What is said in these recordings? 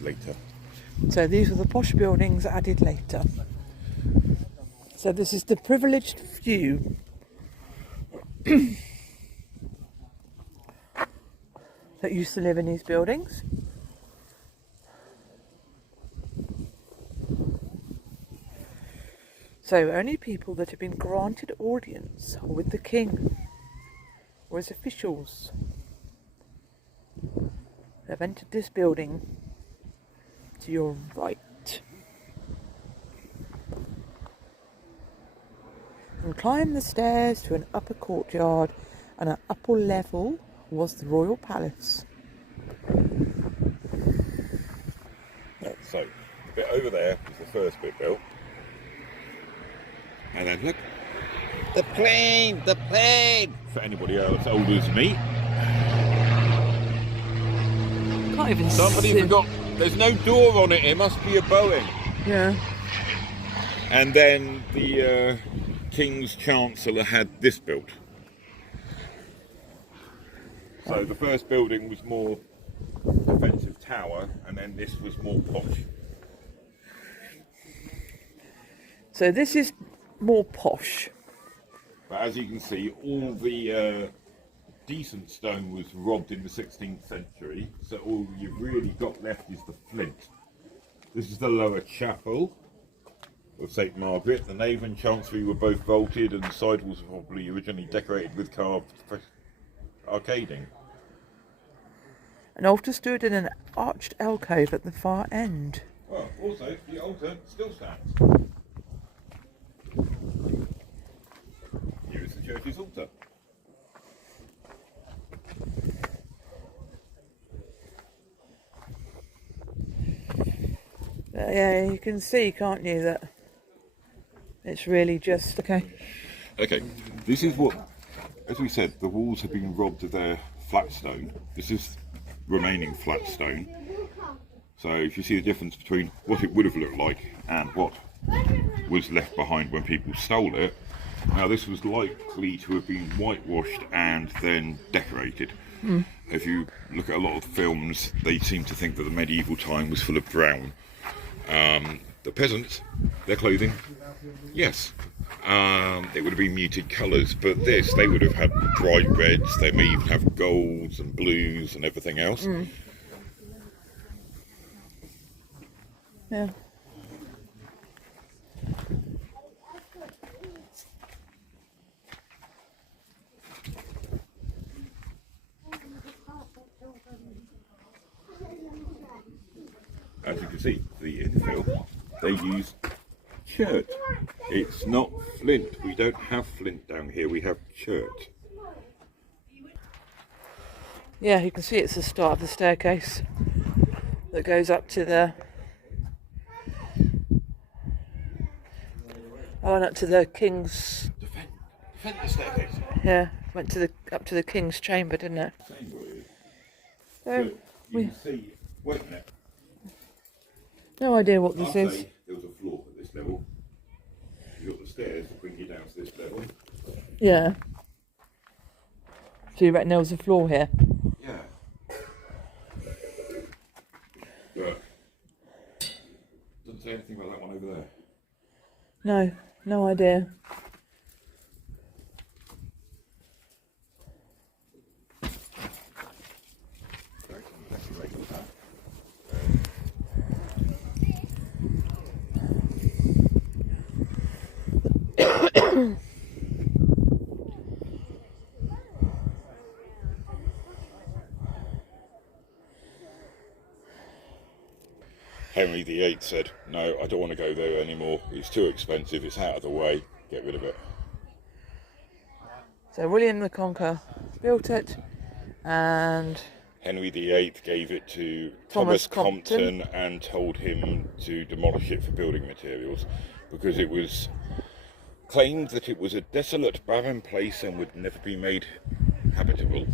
later. So these were the posh buildings added later. So this is the privileged few. That used to live in these buildings. So only people that have been granted audience with the king or his officials have entered this building. To your right. And climbed the stairs to an upper courtyard, and at upper level was the royal palace. Yeah, so the bit over there is the first bit built. And then look, the plane! For anybody else older than me. Can't even Somebody see. forgot, there's no door on it, it must be a Boeing. Yeah. And then the King's Chancellor had this built. So the first building was more defensive tower, and then this was more posh. So this is more posh. But as you can see, all the decent stone was robbed in the 16th century, so all you've really got left is the flint. This is the lower chapel of St. Margaret. The nave and chancery were both vaulted, and the sidewalls were probably originally decorated with carved arcading. An altar stood in an arched alcove at the far end. Well, also, the altar still stands. Here is the church's altar. Yeah, you can see, can't you, that it's really just... Okay. Okay, this is what, as we said, the walls have been robbed of their flat stone. This is remaining flat stone. So if you see the difference between what it would have looked like and what was left behind when people stole it, now this was likely to have been whitewashed and then decorated. If you look at a lot of films, they seem to think that the medieval time was full of brown. The peasants, their clothing, yes, it would have been muted colours, but this, they would have had bright reds, they may even have golds and blues and everything else. Yeah. As you can see, the infill, they use chert. It's not flint. We don't have flint down here, we have chert. Yeah, you can see it's the start of the staircase that goes up to the... I went up to the king's... Defend the staircase. Yeah, went to the up to the king's chamber, didn't it? So, You can see, wait a minute. no idea what this I'll is. say there was a floor at this level. You've got the stairs that bring you down to this level. Yeah. So you reckon there was a floor here? Yeah. But doesn't say anything about that one over there. No, no idea. Henry VIII said, no, I don't want to go there anymore. It's too expensive, it's out of the way, get rid of it. So William the Conqueror built it, and Henry VIII gave it to Thomas Thomas Compton and told him to demolish it for building materials because it was claimed that it was a desolate, barren place and would never be made habitable.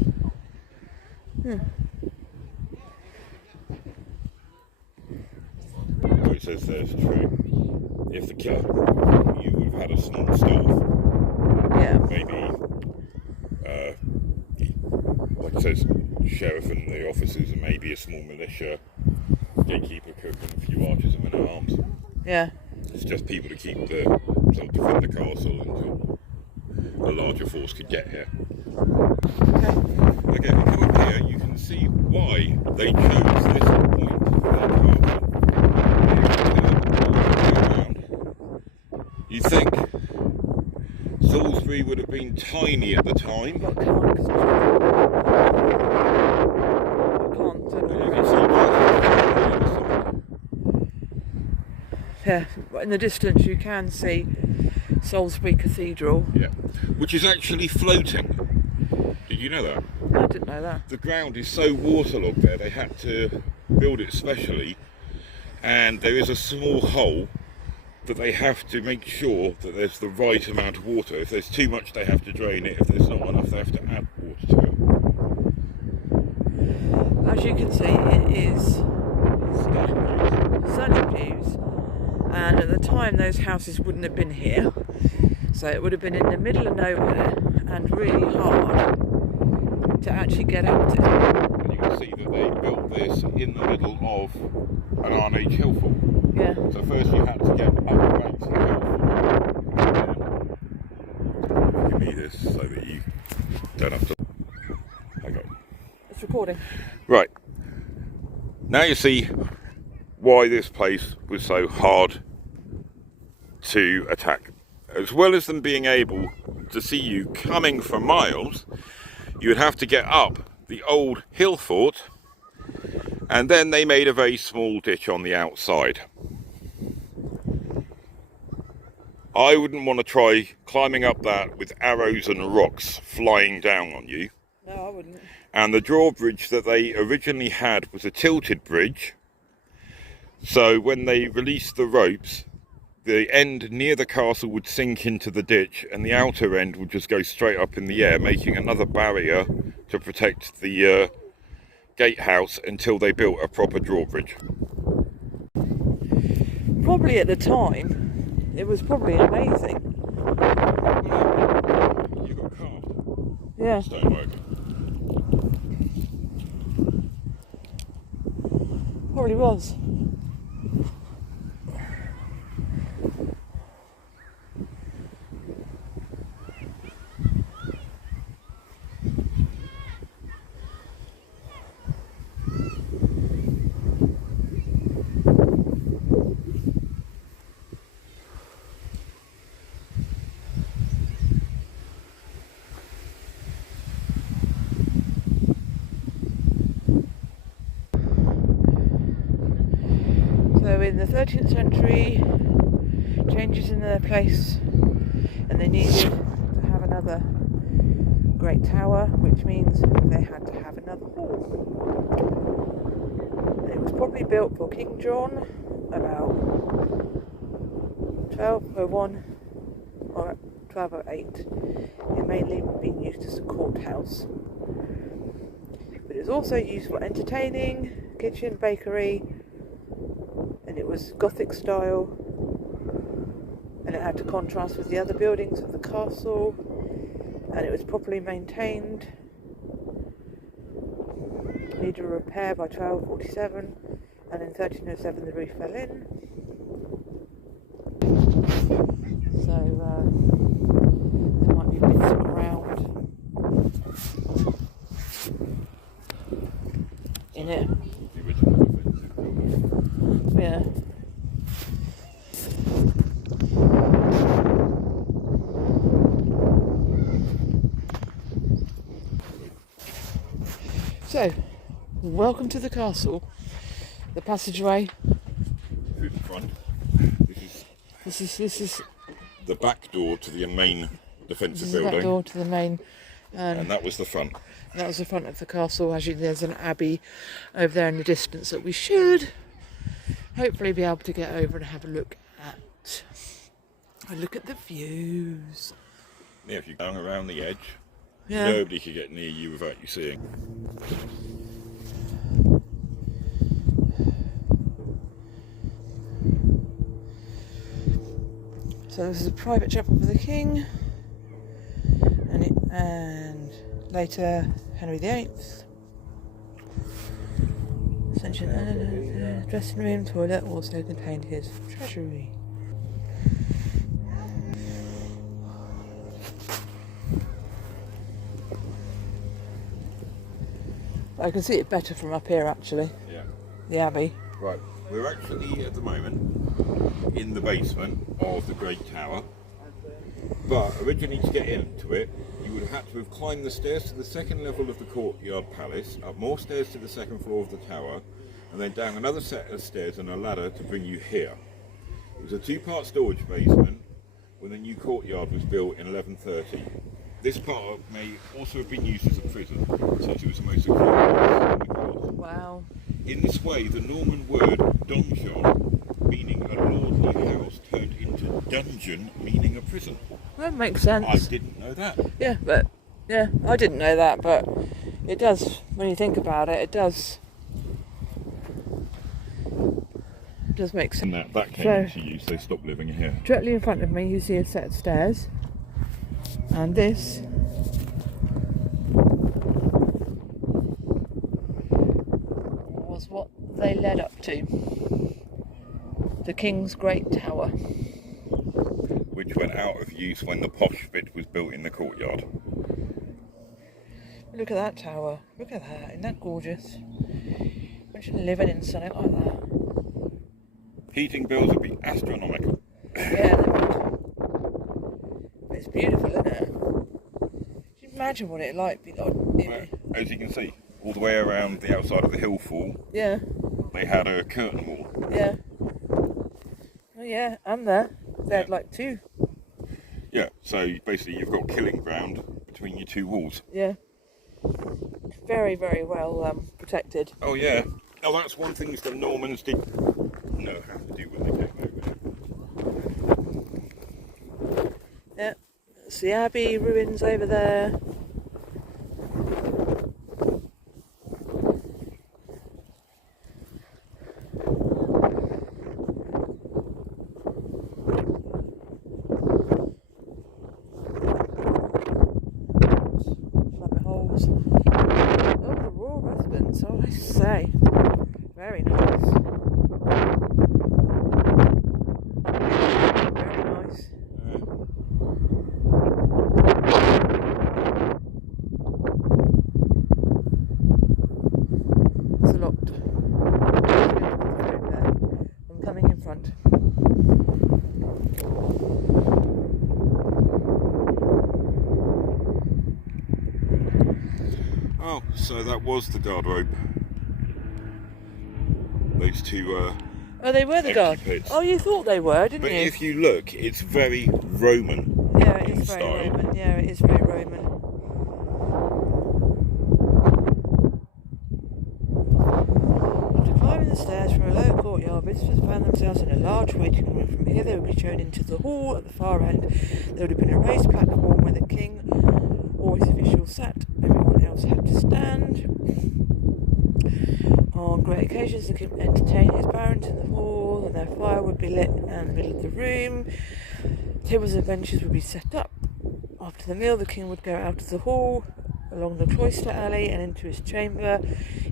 What it says there is true. If the killer, you would have had a small staff, yeah, maybe, like it says, sheriff and the officers, and maybe a small militia, gatekeeper cook and a few archers and men at arms. Yeah. It's just people to keep the sort of defend the castle until a larger force could get here. Okay. Okay, if you come up here, you can see why they chose this point for their castle. You'd think Salisbury would have been tiny at the time. But I can't, 'cause And you can see yeah, in the distance you can see Salisbury Cathedral. yeah, which is actually floating. Did you know that? I didn't know that. The ground is so waterlogged there, they had to build it specially, and there is a small hole that they have to make sure that there's the right amount of water. If there's too much, they have to drain it. If there's not enough, they have to add water to it. As you can see, it is stunning views, and at the time those houses wouldn't have been here, so it would have been in the middle of nowhere and really hard to actually get out to. And you can see that they built this in the middle of an Iron Age hillfort. Yeah. So first you had to get up the banks of the hillfort. Give me this so that you don't have to. Hang on. It's recording. Right. Now you see why this place was so hard to attack. As well as them being able to see you coming for miles, you would have to get up the old hill fort, and then they made a very small ditch on the outside. I wouldn't want to try climbing up that with arrows and rocks flying down on you. No, I wouldn't. And the drawbridge that they originally had was a tilted bridge. So when they released the ropes, the end near the castle would sink into the ditch and the outer end would just go straight up in the air, making another barrier to protect the gatehouse until they built a proper drawbridge. Probably at the time, it was probably amazing. You got carved Yeah. stonework. Probably was. So in the 13th century, changes in their place, and they needed to have another great tower, which means they had to have another hall. And it was probably built for King John about 1201 or 1208. It mainly been used as a courthouse, but it was also used for entertaining, kitchen, bakery. And it was Gothic style, and it had to contrast with the other buildings of the castle, and it was properly maintained. Needed a repair by 1247, and in 1307 the roof fell in. So there might be bits of ground in it. The original defensive building. Yeah. So, welcome to the castle. The passageway. Through the front. This is The back door to the main defensive the back building. door to the main. And that was the front. That was the front of the castle. As you, there's an abbey over there in the distance that we should hopefully be able to get over and have a look at. Look at the views. Yeah, if you go around the edge, Yeah. nobody could get near you without you seeing. So this is a private chapel for the king, and later Henry VIII. So Dressing room, toilet also contained his treasury. I can see it better from up here actually. Yeah. The Abbey. Right. We're actually at the moment in the basement of the Great Tower. But originally to get into it, you would have had to have climbed the stairs to the second level of the courtyard palace, up more stairs to the second floor of the tower, and then down another set of stairs and a ladder to bring you here. It was a two-part storage basement when the new courtyard was built in 1130. This part may also have been used as a prison, since it was the most secure place in the castle. Wow. In this way, the Norman word donjon, meaning a lordly house, turned into dungeon, meaning a prison. That makes sense. I didn't know that. Yeah, I didn't know that, but it does, when you think about it, it does make sense. And that came into use, they stopped living here. Directly in front of me you see a set of stairs, and this was what they led up to. The King's Great Tower. Which went out of use when the posh bit was built in the courtyard. Look at that tower. Look at that. Isn't that gorgeous? Imagine living in something like that. Heating bills would be astronomical. Yeah, they would. But it's beautiful, isn't it? Can you imagine what it'd like? As you can see, all the way around the outside of the hill fall, Yeah. they had a curtain wall. Yeah. Oh yeah, and there. They had like two. Yeah, so basically you've got killing ground between your two walls. Yeah. Very, very well protected. Oh yeah. Oh, that's one thing the Normans did know how to do when they came over. Yeah. That's the Abbey ruins over there. Very nice. Very nice. It's a lot. I'm coming in front. Oh, so that was the guard rope. Those two oh, they were the guard. Pits. Oh, you thought they were, didn't but you? But if you look, it's very Roman. Yeah, it is style. very Roman. Yeah, it is very Roman. After climbing the stairs from a low courtyard, visitors found themselves in a large waiting room. From here, they would be shown into the hall at the far end. There would have been a raised platform where the king or his officials sat. Everyone else had to stand. On great occasions, the king would entertain his barons in the hall, and their fire would be lit in the middle of the room. Tables and benches would be set up. After the meal, the king would go out of the hall, along the cloister alley, and into his chamber.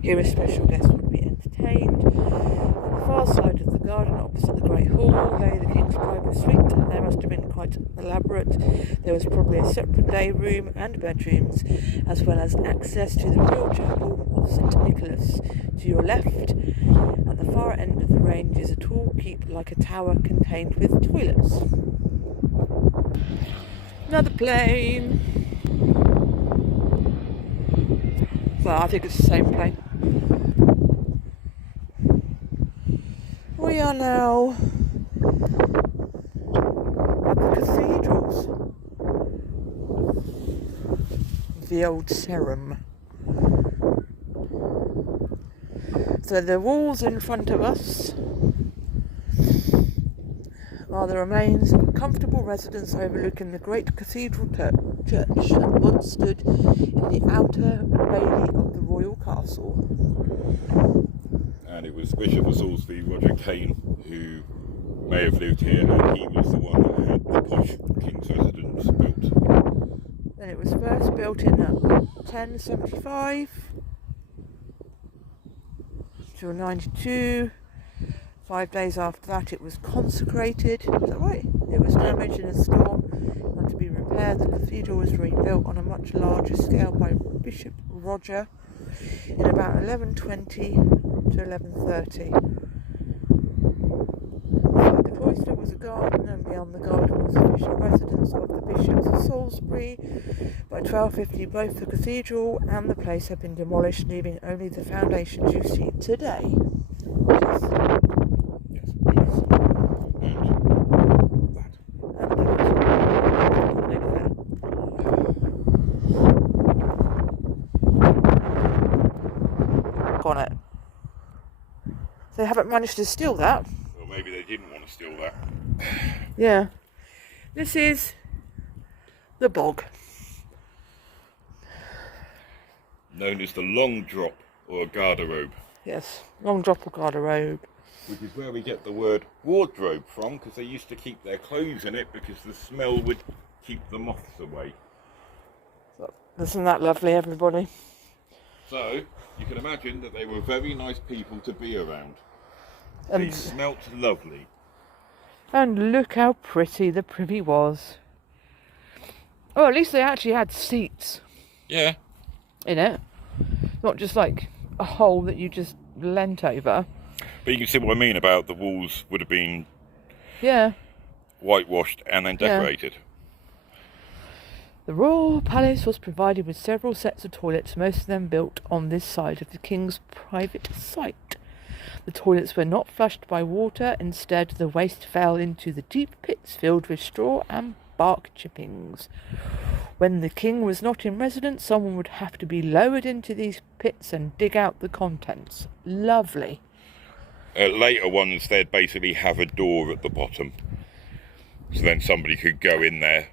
Here, a special guest would be entertained. On the far side of the garden, opposite the great hall, lay the king's private suite. They must have been quite elaborate. There was probably a separate day room and bedrooms, as well as access to the royal chapel of St. Nicholas. To your left, at the far end of the range, is a tall keep like a tower contained with toilets. Another plane. Well, I think it's the same plane. We are now at the cathedrals. The old Sarum. So the walls in front of us are the remains of a comfortable residence overlooking the great cathedral church that once stood in the outer bailey of the royal castle. And it was the Bishop of Salisbury, Roger Kane, who may have lived here, and he was the one that had the posh king's residence built. Then it was first built in 1075 to till 92. 5 days after that, it was consecrated. Is that right? It was damaged in a storm and had to be repaired. The cathedral was rebuilt on a much larger scale by Bishop Roger in about 1120 to 1130. Inside the cloister was a garden, and beyond the garden was the official residence of the bishops of Salisbury. By 1250, both the cathedral and the place had been demolished, leaving only the foundations you see today. On it. They haven't managed to steal that. Well, maybe they didn't want to steal that. Yeah. This is the bog. Known as the long drop or garderobe. Yes, long drop or garderobe. Which is where we get the word wardrobe from, because they used to keep their clothes in it because the smell would keep the moths away. Isn't that lovely, everybody? So, you can imagine that they were very nice people to be around. And they smelt lovely. And look how pretty the privy was. Oh, at least they actually had seats. Yeah. In it. Not just like a hole that you just leant over. But you can see what I mean about the walls would have been whitewashed and then decorated. The royal palace was provided with several sets of toilets, most of them built on this side of the king's private site. The toilets were not flushed by water, instead the waste fell into the deep pits filled with straw and bark chippings. When the king was not in residence, someone would have to be lowered into these pits and dig out the contents. Lovely. Later ones, they'd basically have a door at the bottom. So then somebody could go in there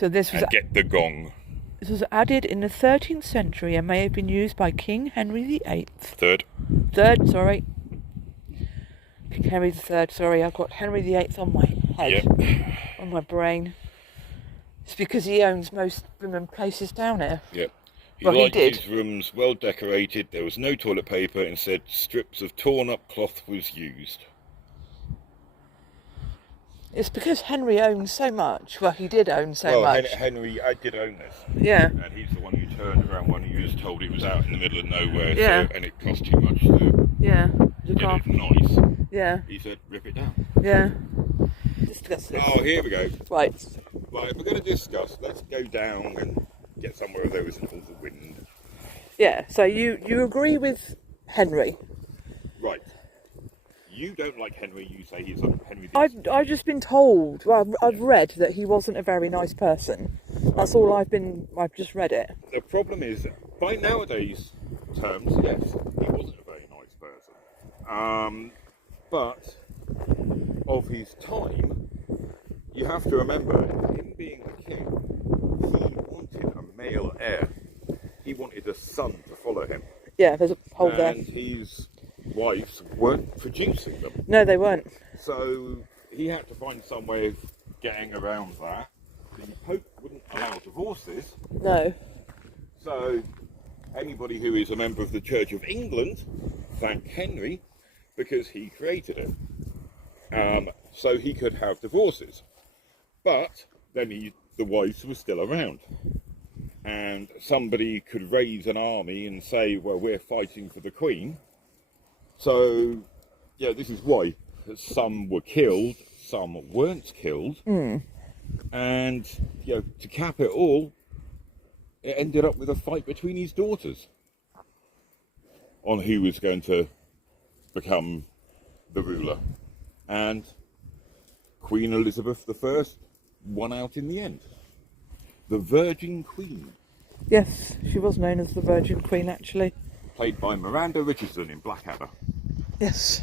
and get the gong. This was added in the 13th century and may have been used by King Henry VIII. Third, sorry. King Henry III, sorry, I've got Henry VIII on my head, on my brain. It's because he owns most blooming places down here. Yep. He did. His rooms well decorated, there was no toilet paper, instead strips of torn up cloth was used. It's because Henry owned so much. Well, he did own so much. Henry did own this. Yeah. And he's the one who turned around when he was told it was out in the middle of nowhere, and it cost too much to get it nice. Yeah. He said, rip it down. Yeah. Discuss this. Oh, here we go. Right, if we're going to discuss, let's go down and get somewhere there isn't all the wind. Yeah, so you agree with Henry? Right. You don't like Henry, you say he's a Henry the I've just been told, well, I've read that he wasn't a very nice person. That's all I've just read it. The problem is, by nowadays terms, yes, he wasn't a very nice person. But of his time, you have to remember, him being the king, he wanted a male heir. He wanted a son to follow him. Yeah, there's a hole there. And his wives weren't producing them. No, they weren't. So he had to find some way of getting around that. The Pope wouldn't allow divorces. No. So anybody who is a member of the Church of England, thank Henry, because he created it. So he could have divorces. But then the wives were still around. And somebody could raise an army and say, well, we're fighting for the Queen. So, yeah, this is why some were killed, some weren't killed. And, to cap it all, it ended up with a fight between his daughters on who was going to become the ruler. And Queen Elizabeth I won out in the end. The Virgin Queen. Yes, she was known as the Virgin Queen, actually. Played by Miranda Richardson in Blackadder. Yes.